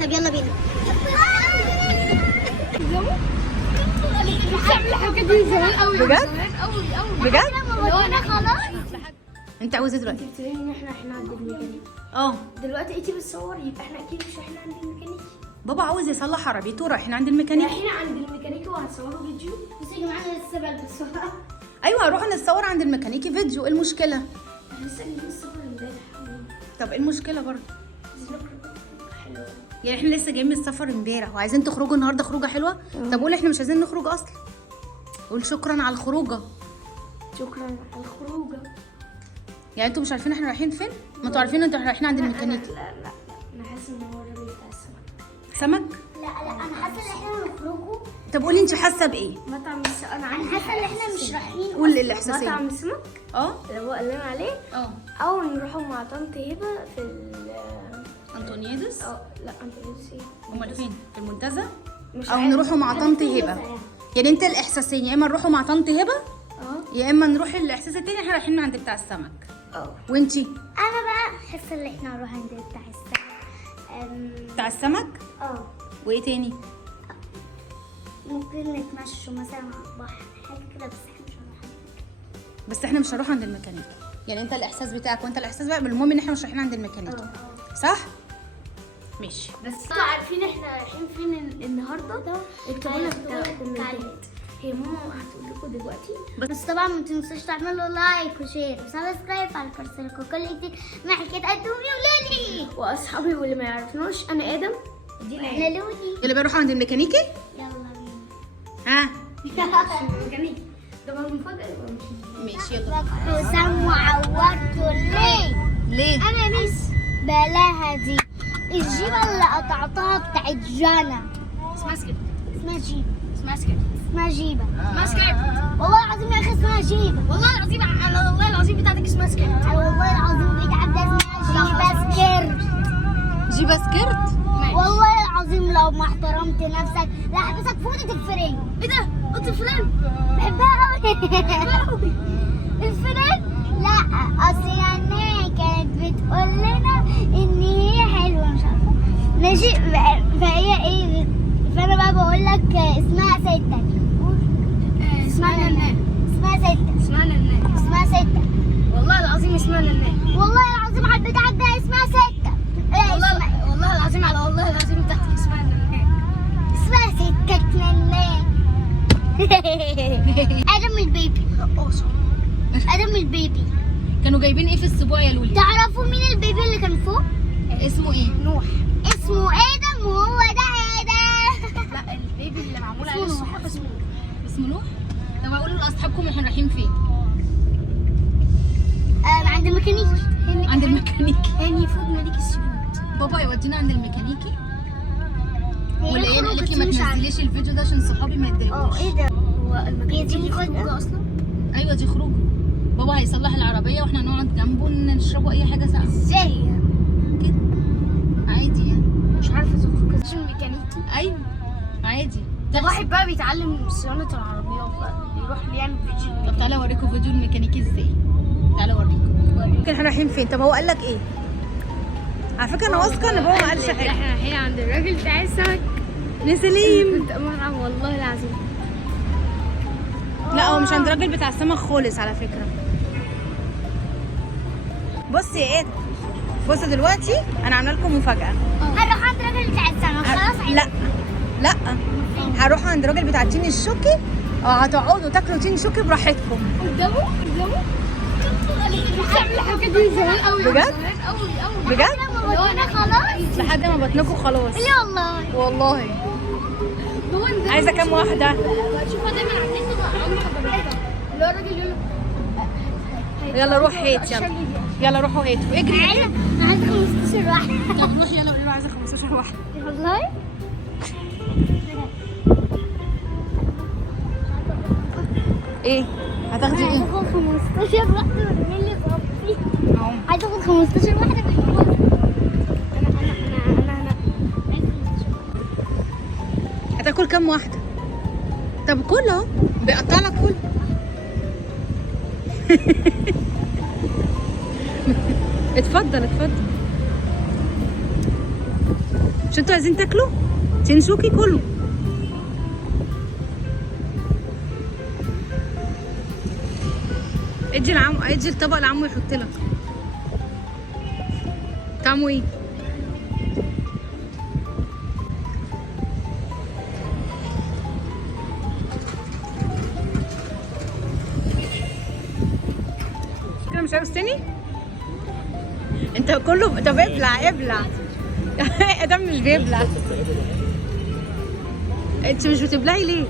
طب يلا بينا. بجد؟ بجد؟ انا خلاص. انت عاوزه دلوقتي؟ قلت لي ان احنا عند الميكانيكي. اه دلوقتي انتي بتصور، يبقى احنا اكيد مش احنا عند الميكانيكي. بابا عاوز يصلح عربيته ورايحين عند الميكانيكي. رايحين عند الميكانيكي وهتصوروا فيديو. بس يا جماعه انا لسه بلبس بسرعه. ايوه هنروح نتصور عند الميكانيكي فيديو، ايه المشكله؟ احنا لسه جايين السفر امبارح. طب ايه المشكله برضه؟ حلوه. يعني احنا لسه جايين من السفر امبارح وعايزين تخرجوا النهارده خروجه حلوه. طب قول احنا مش عايزين نخرج اصلا، قول شكرا على الخروجه. شكرا على الخروجه. يعني انتوا مش عارفين احنا رايحين فين؟ ما انتوا عارفين انتوا رايحين عند الميكانيكي. لا انا حاسه ان هو الراجل بتاع السمك. سمك؟ لا انا حاسه ان احنا هنخرجوا. طب قولي انت حاسه بايه؟ مطعم السمك. انا حاسه ان احنا مش رايحين. قولي الاحساسيه. مطعم السمك اه اللي هو قال لنا عليه. اه او نروحوا مع طنط هبه في انطونيادس. لا انطونيادس ايه؟ امال فين؟ في المنتزه؟ مش او عارف. نروحوا مع طنط هبه. يعني انت الاحساسين يا اما نروحوا مع طنط هبه يا اما نروح الاحساس التاني احنا رايحين عند بتاع السمك. وانتي؟ انا بقى حاسه ان احنا هنروح عند بتاع السمك. بتاع السمك؟ وايه تاني؟ ممكن نتمشوا مثلا على البحر حاجه كده، بس احنا مش هنروح. بس احنا مش هنروح عند الميكانيكي. يعني انت الاحساس بتاعك وانت الاحساس بقى، المهم ان احنا مش رايحين عند الميكانيكي. صح؟ ماشي. بس انتوا عارفين احنا رايحين فين النهارده؟ اكتبوا لنا في الكومنتات. هي ماما هتقول لكم دلوقتي. بس طبعا ما تنسوش تعملوا لايك وشير وسبسكرايب على الكرسي كل جديد مع حكايه قدومي ولولي واصحابي واللي ما يعرفناش، انا ادم دي انا ليلى. لولي. يلا بنروح عند الميكانيكي؟ يلا بينا. ها؟ الميكانيكي ده بقى مفاجاه يبقى مش ماشي يلا. حسام وعورته ليه؟ انا مش بلاها دي الجيبه اللي قطعتها بتاعت جانا. اسمها سكيب. اسمها جيبه. اسمها سكيب. اسمها جيبه. اسمها سكيب. والله العظيم يا اخي اسمها جيبه. والله العظيم انا والله العظيم بتاعتك اسمها سكيب. انا والله العظيم بيتعدى اسمها جيبه سكيرت. جيبه سكرت؟ والله العظيم لو ما احترمت نفسك لا احبسك في اوضه الفرن. ايه ده؟ قلت فلان. بحبها قوي. الفرن؟ لا اصل يعني كانت بتقول لنا ان هي حلوه مش عارفه. ماشي فهي ايه، فانا بقى بقول لك اسمها ستة. اسمها ننال. اسمها ستة. اسمها ننال. اسمها ستة. والله العظيم اسمها ننال. والله العظيم على البتاع ده اسمها ستة. والله العظيم على والله العظيم بتاعتك اسمها ننال. اسمها ستة ننال. ادم البيبي. ادم البيبي. كانوا جايبين ايه في السبوع يا لولي؟ تعرفوا مين البيبي اللي كان فوق؟ اسمه ايه؟ نوح. اسمه ادم وهو ده ادم. لا البيبي اللي معمول عليه اسمه الصحف اسمه اسمه نوح؟ طب اقول لاصحابكم احنا رايحين فين؟ عند الميكانيكي. عند الميكانيكي. هاني فود ملك السيوط. بابا يودينا عند الميكانيكي. هي والايام الخروجة قالت لي ما مش عارفة. تنزليش الفيديو ده عشان صحابي ما يتضايقوش. ايه ده؟ هو هي المكان دي دي خروجة؟ خروجه اصلا؟ ايوه دي خروج. بابا هيصلح العربيه واحنا نقعد جنبه نشربوا اي حاجه ساقعه. ازاي؟ كده عادي يعني. مش عارفه اذا كنت عشان ميكانيكي. ايوه عادي. ده واحد بقى بيتعلم صيانه العربيات بقى، بيروح يعمل فيديو. طب تعالى اوريكم فيديو الميكانيكي ازاي. تعالى اوريكم. ممكن احنا رايحين فين؟ طب هو قال لك ايه؟ على فكره انا واثقه ان بابا ما قالش حاجه. احنا رايحين عند الراجل بتاع السمك. نسليم. كنت مطعم والله العظيم. لا هو مش عند الراجل بتاع السمك خالص على فكره. بصي يا ايه، بصوا دلوقتي انا عامله لكم مفاجاه. هنروح عند الراجل بتاع السمك خلاص. لا لا هروح عند الراجل بتاع التين الشوكي. هتقعدوا تاكلوا تين شوكي براحتكم. قدامه بتعمل الحاجه دي زمان قوي. بجد؟ زمان قوي قوي. بجد؟ انا خلاص. لحد ما بطنكم خلاص. لا والله. والله. هو انت عايزه كام واحده؟ بشوفها دايما على النت عمري ما جربتها. اللي هو الراجل يقول يلا روح هات يلا. يلا روحوا هاتوا اجري. انا عايزه 15 واحده. طب روحي يلا قولي له عايزه 15 واحده. والله ايه هتاخدي عايزه ايه؟ اخد 15 واحده وارمي لي صبي. اهو. عايزه اخد 15 واحده مش انا هتاكل كام واحده؟ طب كل اهو بيقطع لك كل. اتفضل اتفضل. مش انتوا عايزين تاكلوا تنشوكي كله؟ ادي الطبق لعمو يحط لك. طعمه ايه؟ كده مش عاوز تاني؟ انت كله طب ابلع ادم مش بيبلع. انت مش بتبلعي ليه؟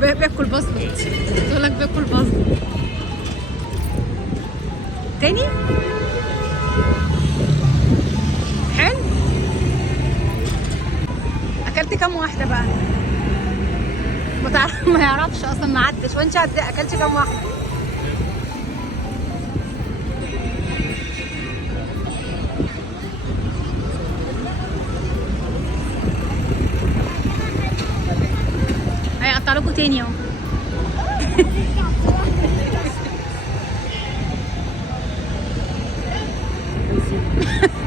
باكل بصل. تقول لك باكل بصل تاني. حلو. اكلت كام واحده بقى؟ ما يعرفش اصلا، ما عدش. وانت اكلت كام واحده؟ هيقطع لكم تاني اهو.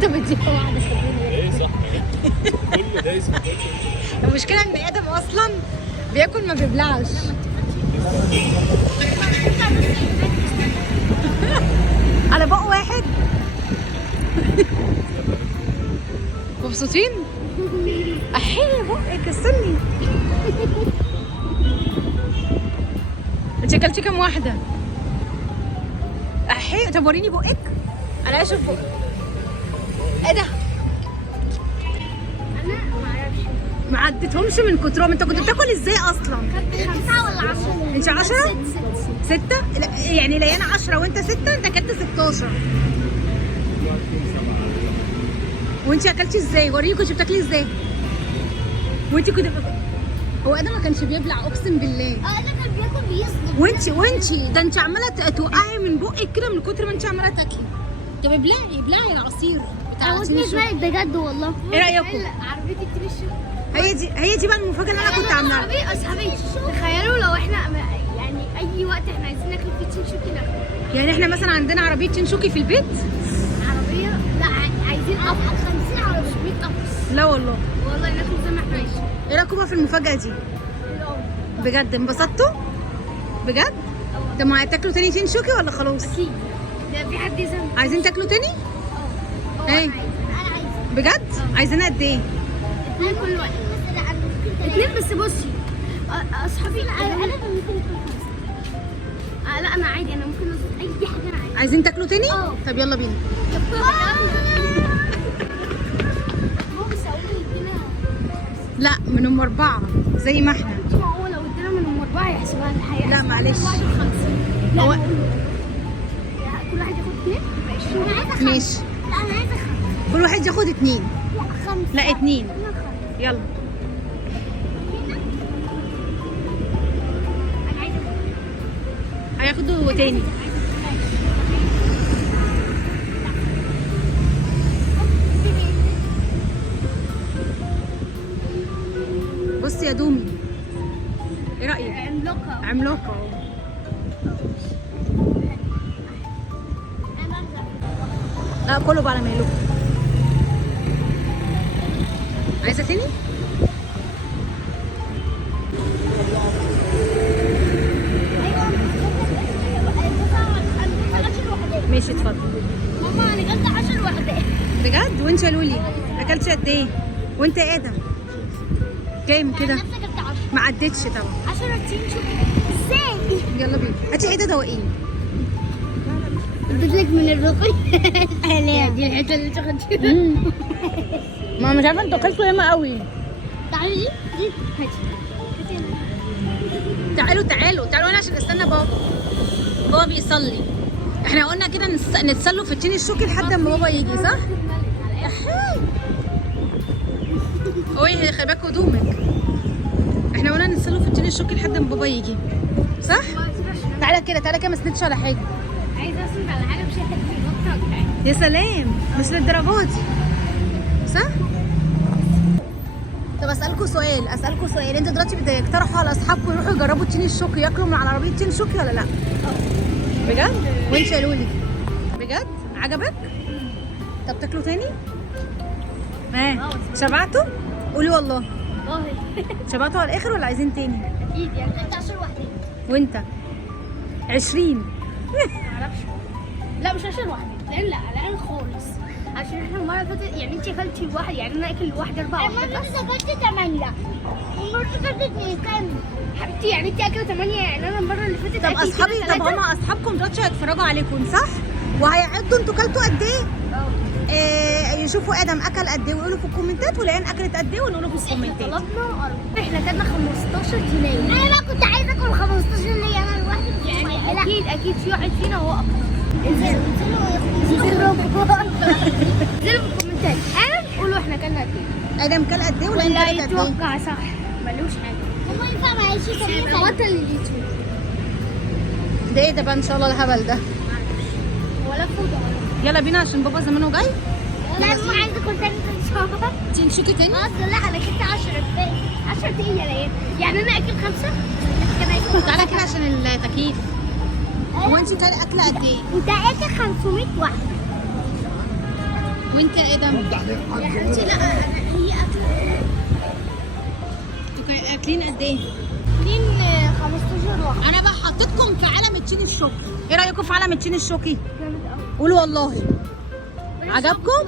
طب اديها واحده. ايه صح. كل ده اسمه. المشكله ان ادم اصلا بياكل ما بيبلعش. على بق واحد. مبسوطين؟ احيي بقك استني. انت اكلتي كام واحده؟ احيي. طب وريني بقك. انا عايزه اشوف بقك. ايه ده؟ انا ما اعرفش. ما عدتهمش من كترهم. انت كنت بتاكل ازاي اصلا؟ كنت 9 ولا 10. انت 10؟ 6 يعني ليانا 10 وانت 6. انت اكلت 16. وانت اكلتي ازاي؟ وريني كنت بتاكلي ازاي. وانت كنت هو ادم ما كانش بيبلع اقسم بالله. انا كان بياكل بيصدم. وانت ده انت عماله توقعي من بقك كده من كتر ما انت عماله تاكلي. طب ابلعي العصير بتاع انا عصير مش بالك بجد والله. ايه رايكم؟ عربيتي التريشو. هي دي بقى المفاجاه اللي انا كنت عاملاها. اصحابي تخيلوا لو احنا يعني اي وقت احنا عايزين ناكل فيه تشينشوكي ناكل. يعني احنا مثلا عندنا عربيه تشينشوكي في البيت. عربيه؟ لا عايزين قفص 50 على 100 قفص. لا والله ناكل زي ما احنا عايشين. ايه رايكم بقى في المفاجاه دي؟ بجد انبسطتوا؟ بجد؟ طب ما هتاكلوا تاني تشينشوكي ولا خلاص؟ اكيد. ده في حد يزن. عايزين تاكلوا تاني؟ ايه؟ انا عايزه. بجد؟ عايزين قد ايه؟ 2 كل واحد. 2 بس. بصي اصحابي انا ممكن اكل 5. لا انا عادي. انا ممكن اظبط اي حاجه. انا عادي. عايزين تاكلوا تاني؟ طب يلا بينا. لا منهم 4 زي ما احنا. هو لو ادينا منهم 4 هيحسبوها الحقيقه. لا معلش. لا هو كل واحد ياخد 2 يبقى 20. انا عايزه 5. ماشي. لا انا عايزه 5. كل واحد ياخد 2. لا 5. لا 2. يلا. انا عايزه. هياخدوا تاني. بصي يا دومي، ايه رايك؟ عملاقه اهو. لا كله بقى على مهلكم. عايزه تاني؟ ماشي اتفضل. ماما انا اكلت 10 وحدات. بجد؟ وانت يا لولي اكلتي قد ايه؟ وانت يا ادم كام كده؟ نفسك اكلت 10. ما عدتش طبعا. 10 تشينشوكي ازاي؟ يلا بينا هاتي حته دوقيني. اديت لك من الرقي. دي الحته اللي تاخد فيها. ما مش عارفه انتوا اكلتوا ياما قوي. تعالي دي هاتي. تعالوا انا عشان استنى بابا بيصلي. احنا قلنا كده نتسلوا في التين الشوكي لحد ما بابا يجي صح؟ خلي بالك هدومك. احنا قلنا نتسلوا في التين الشوكي لحد ما بابا يجي صح؟ تعالى كده ما سندش على حاجه. عايزه اسند على حاجه مش هتحتاج في الغطا ولا حاجه. يا سلام مش للدرجات دي صح؟ طب اسالكوا سؤال. انتوا دلوقتي بتقترحوا على اصحابكم يروحوا يجربوا التين الشوكي ياكلوا من على عربيه تين شوكي ولا لا؟ بجد؟ وانت يا لولي بجد؟ عجبك؟ طب تاكلوا تاني؟ شبعتوا؟ قولي والله. والله شبعتوا على الاخر ولا عايزين تاني؟ اكيد يعني انت 10 وحدات. وانت 20. معرفش. لا مش 10 وحدات، لان لا على خالص. عشان احنا المره اللي فاتت يعني انت اكلتي واحد، يعني انا اكل واحد 4 المرة وحدات اللي بس. فاتت اكلت 8 والمرة اللي فاتت كام؟ حبيبتي يعني انت اكلت 8، يعني انا المره اللي فاتت طب أكلت اصحابي، كده طب 3. هما اصحابكم دلوقتي هيتفرجوا عليكم صح؟ وهيعدوا انتوا كلتوا قد ايه؟ يشوفوا ادم اكل قد ايه ويقولوا في الكومنتات، وليان اكلت قد ايه ونقولوا في الكومنتات. طلبنا 4. احنا كنا 15 جنيه. انا بقى كنت عايزه اكل 15 اللي انا لوحدي. يعني اكيد في واحد فينا هو اكتر. انزلوا انزلوا في الكومنتات قولوا احنا كنا قد ايه. ادم كل قد ايه وليان ولا كلت قد ايه؟ يتوقع صح ملوش حاجه. هو ينفع ما يعيش وانت اللي اليوتيوب ده ايه ده بقى ان شاء الله الهبل ده؟ ولا فوضى ولا. يلا بينا عشان بابا زمانه جاي. لا ما عايزه اكل تاني ان شاء الله. انتي نشوكي تاني؟ اصل لا انا كنت 10 كفايه. 10 ايه يا ليان؟ يعني انا اكل 5 كان هيكون تعالى كده عشان التكييف. هو انتي كل اكله قد ايه؟ انت اكل 500 واحد. وانت يا ادم؟ يا حبيبتي لا انا هي اكل اكلين قد ايه؟ اكلين 15 واحد. انا بقى حطيتكم في عالم التين الشوكي. ايه رايكم في عالم التين الشوكي؟ جامد قوي. قولوا والله. عجبكم؟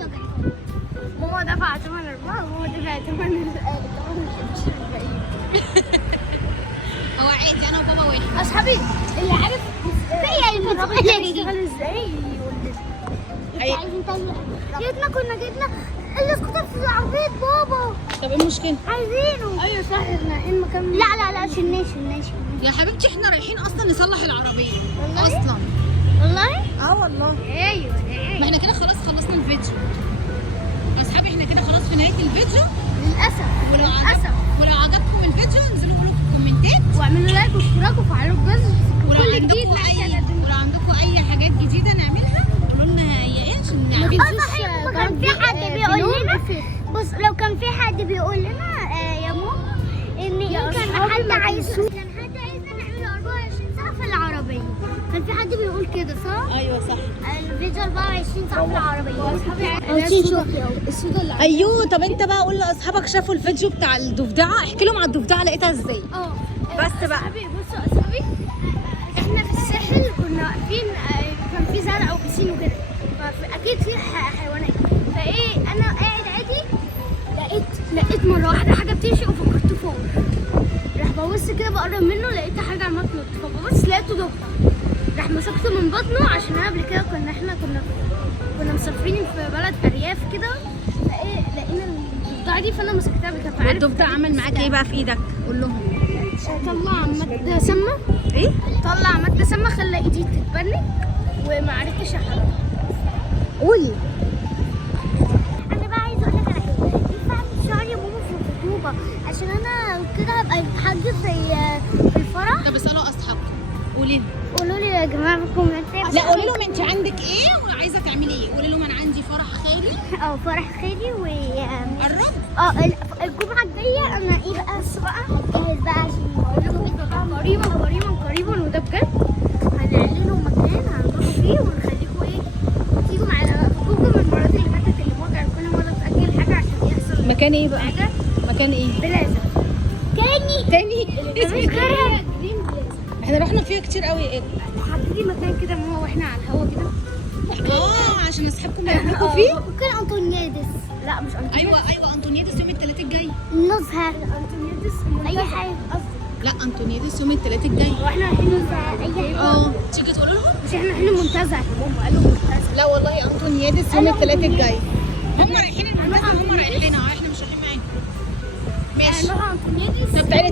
ماما دفع ثمن 4 وماما دفع ثمن الباقيين. هو عادي انا وبابا واحد. اصحابي اللي عارف هي اللي بتشتغل ازاي انت عايزين تاني؟ جبنا كنا جبنا الاسكوتر في عربية بابا. طب ايه المشكله؟ عايزينه. ايوه صح احنا رايحين مكان. لا شلناه. يا حبيبتي احنا رايحين اصلا نصلح العربيه. والله؟ اصلا والله؟ اه والله. ايوه ما احنا كده خلاص خلصنا الفيديو. اصحابي احنا كده خلاص في نهايه الفيديو. للاسف ولو عجبكم الفيديو انزلوا قولوا في الكومنتات. واعملوا لايك واشتراكوا وفعلوا الجرس. ولو كل عندكم جديد ولو عندكم اي حاجات جديده نعملها قولوا لنا هي ايه عشان نعملها. صحيح كان في حد بيقول لنا. بص لو كان في حد بيقول لنا يا ماما ان يا كان أصحابي حد ما عايزنا تنسوش. نعمل 24 ساعة في العربية. كان في حد بيقول كده صح؟ ايوه صح. الفيديو 24 ساعة في العربية. السودا اللي ايوه طب انت بقى قول لاصحابك شافوا الفيديو بتاع الضفدعه، احكي لهم على الضفدعه لقيتها ازاي. بس بقى. بصوا اصحابي احنا في الساحل كنا واقفين كان في زرع وبسين وكده، فاكيد في حيوانات. فايه انا قاعد عادي لقيت مره واحده حاجه بتمشي وفكرت فور. راح ببص كده بقرب منه لقيت حاجه عماله تنط، فببص لقيته ضفدع. راح مسكته من بطنه عشان قبل كده كنا مسافرين في بلد ارياف كده، فايه لقينا الضفدعه دي فانا مسكتها بكفاءه. والضفدع عمل معاك ايه بقى في ايدك؟ قول لهم. طلع مادة سامة. ايه؟ طلع مادة سامة خلى ايدي تتبنك وما عرفتش احرك. قولي. انا بقى عايزه اقول لك على حاجه. ينفع اعمل شعري يا ماما في الخطوبه عشان انا كده هبقى متحجز في الفرح. طب اسالوا اصحابكم. قولي لهم. قولوا لي يا جماعه في الكومنتات. لا قولي لهم انت عندك ايه وعايزه تعملي ايه. قولي لهم انا عندي فرح خالي. فرح خالي و قرب. الجمعه الجايه انا ايه بقى جاهز بقى عشان اقول لكم قريبا وده بجد هنعلنوا مكان هنروحوا فيه ونخليكم ايه تيجوا معانا. فكوكم من المرات اللي فاتت اللي موجع كل مره تاجل حاجه عشان يحصل مكان ايه بقى؟ حاجه. مكان ايه؟ بلازا تاني. مش غيرها جرين بلازا. احنا رحنا فيها كتير قوي. ايه؟ حددي مكان كده ماما واحنا على الهوا كده. عشان اصحابكم يعملوا فيه. ممكن انطونيادس. لا مش انطونيادس. ايوه انطونيادس يوم الثلاث الجاي. نزهه انطونيادس اي حاجه. لا انطونيادس يوم الثلاث الجاي. واحنا رايحين اي حاجه. تيجي تقولوا لهم. مش احنا رايحين منتزه يا ماما قالوا منتزه. لا والله انطونيادس يوم الثلاث الجاي. هم رايحين المنتزه هم رايحين لنا احنا مش رايحين معاهم. ماشي. نروح انطونيادس. طب تعالي